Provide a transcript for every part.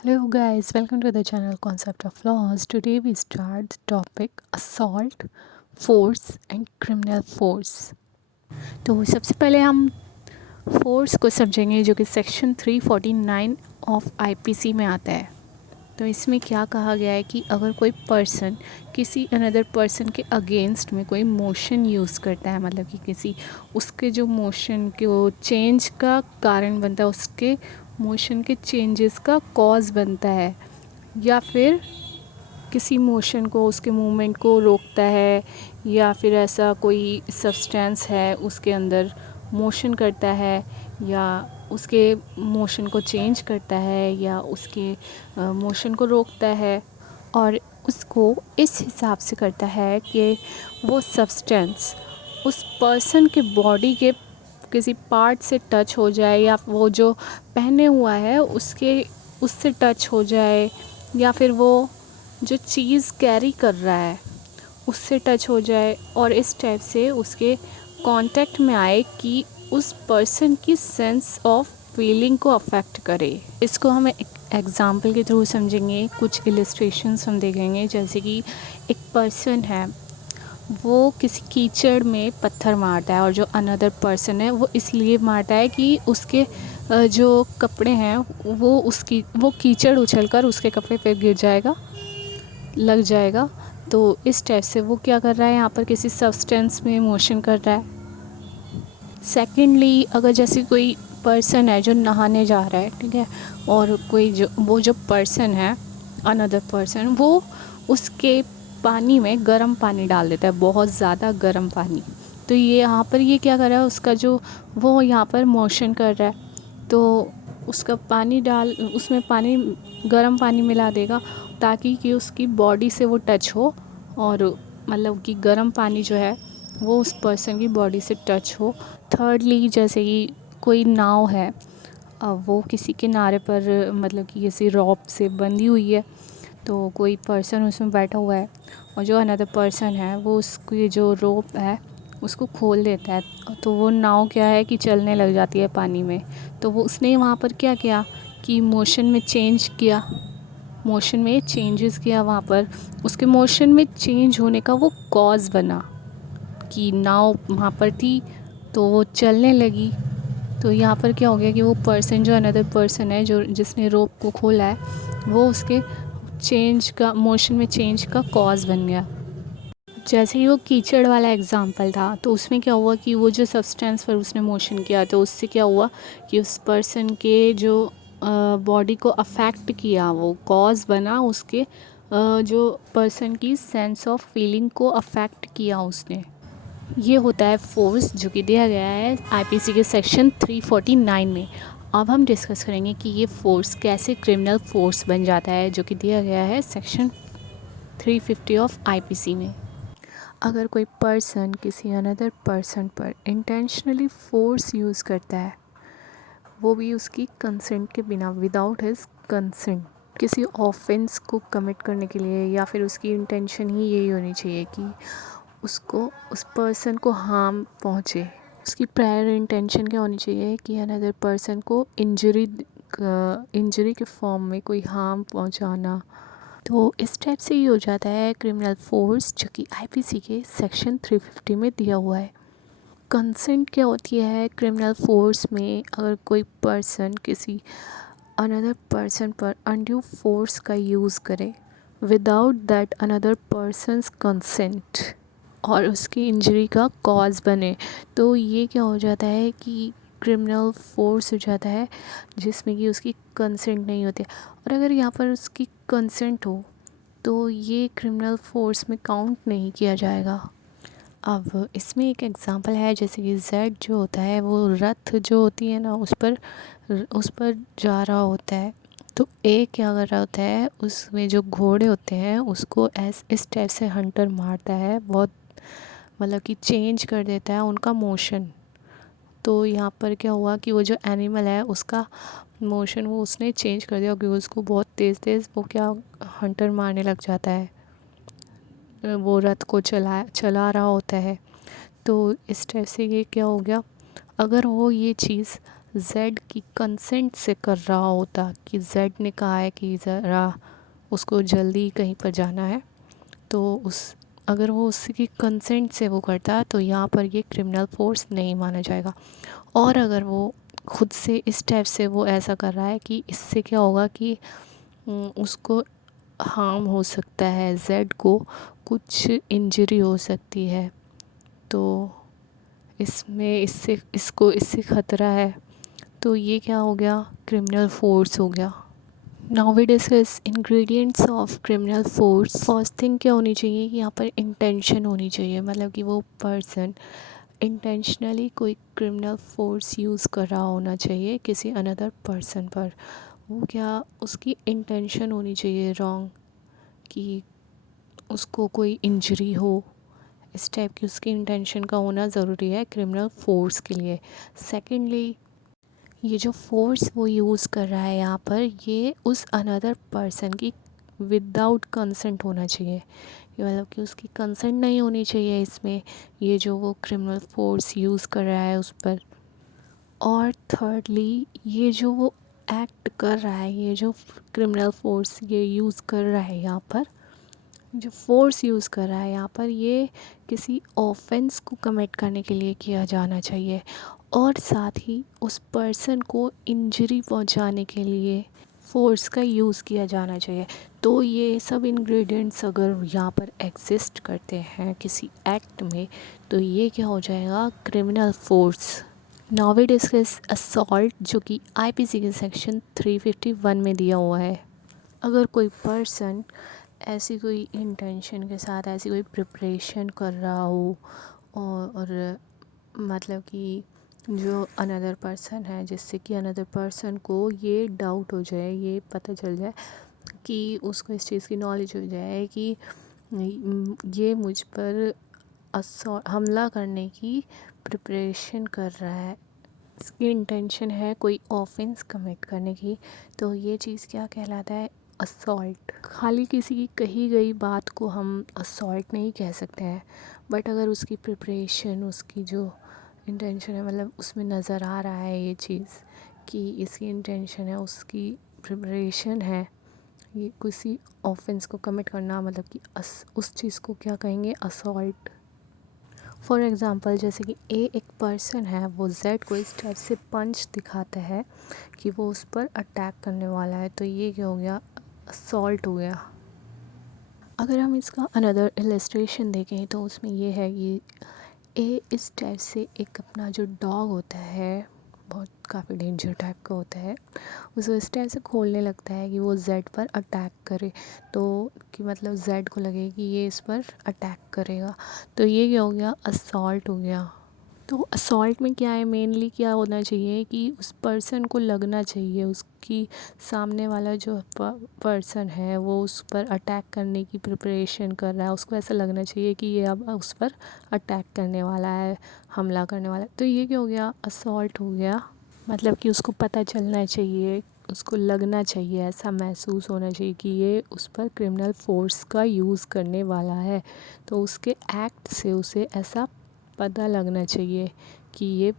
Hello guys, welcome to the channel Concept of Laws. Today we start the topic assault, force and criminal force. तो सबसे पहले हम force को समझेंगे जो कि सेक्शन 349 ऑफ आईपीसी में आता है। तो इसमें क्या कहा गया है कि अगर कोई पर्सन किसी अनदर पर्सन के अगेंस्ट में कोई मोशन यूज़ करता है, मतलब कि किसी उसके जो मोशन के वो चेंज का कारण बनता है, उसके मोशन के चेंजेस का कॉज बनता है, या फिर किसी मोशन को उसके मूवमेंट को रोकता है, या फिर ऐसा कोई सब्सटेंस है उसके अंदर मोशन करता है, या उसके मोशन को चेंज करता है, या उसके मोशन को रोकता है, और उसको इस हिसाब से करता है कि वो सब्सटेंस उस पर्सन के बॉडी के किसी पार्ट से टच हो जाए, या वो जो पहने हुआ है उसके उससे टच हो जाए, या फिर वो जो चीज़ कैरी कर रहा है उससे टच हो जाए, और इस टाइप से उसके कांटेक्ट में आए कि उस पर्सन की सेंस ऑफ फीलिंग को अफेक्ट करे। इसको हम एक एग्ज़ाम्पल के थ्रू समझेंगे, कुछ इलस्ट्रेशंस हम देखेंगे। जैसे कि एक पर्सन है, वो किसी कीचड़ में पत्थर मारता है, और जो अनदर पर्सन है वो इसलिए मारता है कि उसके जो कपड़े हैं वो कीचड़ उछलकर उसके कपड़े पे गिर जाएगा, लग जाएगा। तो इस टाइप से वो क्या कर रहा है, यहाँ पर किसी सब्सटेंस में मोशन कर रहा है। सेकेंडली, अगर जैसे कोई पर्सन है जो नहाने जा रहा है, ठीक है, और कोई जो पर्सन है, अनदर पर्सन, वो उसके पानी में गर्म पानी डाल देता है, बहुत ज़्यादा गर्म पानी। तो ये यहाँ पर ये क्या कर रहा है, उसका जो वो यहाँ पर मोशन कर रहा है, तो उसका पानी डाल उसमें पानी गर्म पानी मिला देगा, ताकि कि उसकी बॉडी से वो टच हो, और मतलब कि गर्म पानी जो है वो उस पर्सन की बॉडी से टच हो। थर्डली, जैसे कि कोई नाव है, वो किसी किनारे पर मतलब कि किसी रॉप से बंधी हुई है, तो कोई पर्सन उसमें बैठा हुआ है, और जो अनदर पर्सन है वो उसकी जो रोप है उसको खोल देता है, तो वो नाव क्या है कि चलने लग जाती है पानी में। तो वो उसने वहाँ पर क्या किया कि मोशन में चेंज किया, मोशन में चेंजेस किया वहाँ पर, उसके मोशन में चेंज होने का वो कॉज बना कि नाव वहाँ पर थी तो वो चलने लगी। तो यहाँ पर क्या हो गया कि वो पर्सन जो अनदर पर्सन है जो जिसने रोप को खोला है, वो उसके चेंज का मोशन में चेंज का कॉज बन गया। जैसे ही वो कीचड़ वाला एग्जांपल था, तो उसमें क्या हुआ कि वो जो सब्सटेंस पर उसने मोशन किया, तो उससे क्या हुआ कि उस पर्सन के जो बॉडी को अफेक्ट किया, वो कॉज बना उसके जो पर्सन की सेंस ऑफ फीलिंग को अफेक्ट किया उसने। ये होता है फोर्स, जो कि दिया गया है आईपीसी के सेक्शन 349 में। अब हम डिस्कस करेंगे कि ये फोर्स कैसे क्रिमिनल फोर्स बन जाता है, जो कि दिया गया है सेक्शन 350 ऑफ आईपीसी में। अगर कोई पर्सन किसी अनदर पर्सन पर इंटेंशनली फोर्स यूज़ करता है, वो भी उसकी कंसेंट के बिना, विदाउट हिज कंसेंट, किसी ऑफेंस को कमिट करने के लिए, या फिर उसकी इंटेंशन ही यही होनी चाहिए कि उसको उस पर्सन को हार्म पहुँचे। उसकी प्रायर इंटेंशन क्या होनी चाहिए कि अनदर पर्सन को इंजरी के फॉर्म में कोई हार्म पहुँचाना। तो इस टाइप से ये हो जाता है क्रिमिनल फोर्स, जो कि आईपीसी के सेक्शन 350 में दिया हुआ है। कंसेंट क्या होती है क्रिमिनल फोर्स में? अगर कोई पर्सन किसी अनदर पर्सन पर अनड्यू फोर्स का यूज़ करे without that another persons consent, और उसकी इंजरी का कॉज बने, तो ये क्या हो जाता है कि क्रिमिनल फोर्स हो जाता है, जिसमें कि उसकी कंसेंट नहीं होती। और अगर यहाँ पर उसकी कंसेंट हो, तो ये क्रिमिनल फोर्स में काउंट नहीं किया जाएगा। अब इसमें एक एग्ज़ाम्पल है, जैसे कि जेड जो होता है, वो रथ जो होती है ना, उस पर जा रहा होता है। तो ए क्या कर रहा होता है, उसमें जो घोड़े होते हैं उसको इस टाइप से हंटर मारता है, बहुत मतलब कि चेंज कर देता है उनका मोशन। तो यहाँ पर क्या हुआ कि वो जो एनिमल है उसका मोशन वो उसने चेंज कर दिया, क्योंकि उसको बहुत तेज़ तेज़ वो क्या हंटर मारने लग जाता है, वो रथ को चला रहा होता है। तो इस टाइप से ये क्या हो गया, अगर वो ये चीज़ जेड की कंसेंट से कर रहा होता, कि जेड ने कहा है कि ज़रा उसको जल्दी कहीं पर जाना है, तो अगर वो उसकी कंसेंट से वो करता तो यहाँ पर ये क्रिमिनल फोर्स नहीं माना जाएगा। और अगर वो खुद से इस टाइप से वो ऐसा कर रहा है कि इससे क्या होगा कि उसको हार्म हो सकता है, जेड को कुछ इंजरी हो सकती है, तो इसमें इससे ख़तरा है, तो ये क्या हो गया, क्रिमिनल फोर्स हो गया। Now we discuss ingredients of criminal force. First thing क्या होनी चाहिए कि यहाँ पर इंटेंशन होनी चाहिए, मतलब कि वो पर्सन इंटेंशनली कोई क्रिमिनल फोर्स यूज़ कर रहा होना चाहिए किसी अनदर पर्सन पर। वो क्या, उसकी इंटेंशन होनी चाहिए रॉन्ग, कि उसको कोई इंजरी हो, इस टाइप की उसकी इंटेंशन का होना ज़रूरी है क्रिमिनल फोर्स के लिए। सेकेंडली, ये जो फोर्स वो यूज़ कर रहा है यहाँ पर, ये उस अनदर पर्सन की विदाउट कंसेंट होना चाहिए, ये मतलब कि उसकी कंसेंट नहीं होनी चाहिए इसमें, ये जो वो क्रिमिनल फोर्स यूज़ कर रहा है उस पर। और थर्डली, ये जो वो एक्ट कर रहा है, ये जो क्रिमिनल फोर्स ये यूज़ कर रहा है यहाँ पर, जो फोर्स यूज़ कर रहा है यहाँ पर, ये किसी ऑफेंस को कमिट करने के लिए किया जाना चाहिए, और साथ ही उस पर्सन को इंजरी पहुंचाने के लिए फोर्स का यूज़ किया जाना चाहिए। तो ये सब इंग्रेडिएंट्स अगर यहाँ पर एग्जिस्ट करते हैं किसी एक्ट में, तो ये क्या हो जाएगा, criminal force. Now we discuss assault, जो कि आईपीसी के सेक्शन 351 में दिया हुआ है। अगर कोई पर्सन ऐसी कोई इंटेंशन के साथ ऐसी कोई प्रिपरेशन कर रहा हो, और मतलब कि जो अनदर पर्सन है, जिससे कि अनदर पर्सन को ये डाउट हो जाए, ये पता चल जाए, कि उसको इस चीज़ की नॉलेज हो जाए कि ये मुझ पर हमला करने की प्रिपरेशन कर रहा है, इसकी इंटेंशन है कोई ऑफेंस कमिट करने की, तो ये चीज़ क्या कहलाता है, असॉल्ट। खाली किसी की कही गई बात को हम असॉल्ट नहीं कह सकते हैं, बट अगर उसकी प्रिपरेशन, उसकी जो इंटेंशन है, मतलब उसमें नज़र आ रहा है ये चीज़ कि इसकी इंटेंशन है, उसकी प्रिपरेशन है ये किसी ऑफेंस को कमिट करना, मतलब कि उस चीज़ को क्या कहेंगे, असॉल्ट। फॉर एग्ज़ाम्पल, जैसे कि एक पर्सन है, वो जेड को इस टाइप से पंच दिखाता है कि वो उस पर अटैक करने वाला है, तो ये क्या हो गया, असॉल्ट हो गया। अगर हम इसका अनदर इलस्ट्रेशन देखें तो उसमें ये है कि ए इस टाइप से एक अपना जो डॉग होता है, बहुत काफ़ी डेंजर टाइप का होता है, उसको इस टाइप से खोलने लगता है कि वो जेड पर अटैक करे, तो कि मतलब जेड को लगे कि ये इस पर अटैक करेगा, तो ये क्या हो गया, असॉल्ट हो गया। तो असॉल्ट में क्या है, मेनली क्या होना चाहिए कि उस पर्सन को लगना चाहिए, उसकी सामने वाला जो पर्सन है वो उस पर अटैक करने की प्रिपरेशन कर रहा है, उसको ऐसा लगना चाहिए कि ये अब उस पर अटैक करने वाला है, हमला करने वाला है, तो ये क्या हो गया, असॉल्ट हो गया। मतलब कि उसको पता चलना चाहिए, उसको लगना चाहिए, ऐसा महसूस होना चाहिए कि ये उस पर क्रिमिनल फोर्स का यूज़ करने वाला है, तो उसके एक्ट से उसे ऐसा पता लगना चाहिए कि ये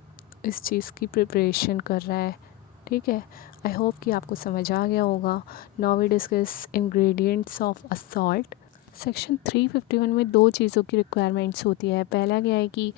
इस चीज़ की प्रिपरेशन कर रहा है। ठीक है, आई होप कि आपको समझ आ गया होगा। Now we discuss ingredients of assault. Section 351 में दो चीज़ों की रिक्वायरमेंट्स होती है। पहला क्या है कि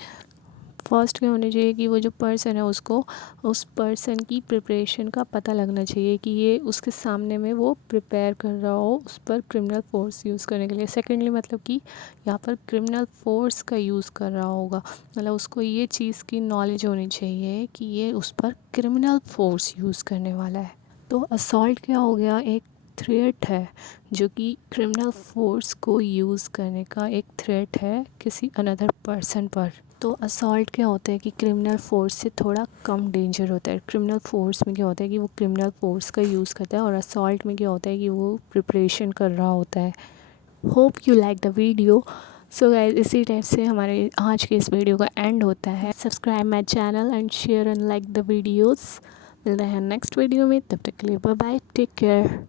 फर्स्ट क्या होना चाहिए कि वो जो पर्सन है उसको उस पर्सन की प्रिपरेशन का पता लगना चाहिए कि ये उसके सामने में वो प्रिपेयर कर रहा हो उस पर क्रिमिनल फोर्स यूज़ करने के लिए। सेकेंडली, मतलब कि यहाँ पर क्रिमिनल फोर्स का यूज़ कर रहा होगा, मतलब उसको ये चीज़ की नॉलेज होनी चाहिए कि ये उस पर क्रिमिनल फोर्स यूज़ करने वाला है। तो असॉल्ट क्या हो गया, एक थ्रेट है जो कि क्रिमिनल फोर्स को यूज़ करने का एक थ्रेट है किसी अनदर पर्सन पर। तो असॉल्ट क्या होता है कि क्रिमिनल फोर्स से थोड़ा कम डेंजर होता है। क्रिमिनल फोर्स में क्या होता है कि वो क्रिमिनल फोर्स का यूज़ करता है, और असॉल्ट में क्या होता है कि वो प्रिपरेशन कर रहा होता है। Hope you like the video. So guys, इसी टाइप से हमारे आज के इस वीडियो का एंड होता है। Subscribe my channel and share and like the videos. मिलते हैं नेक्स्ट वीडियो में, तब तक के लिए बाय बाय, टेक केयर।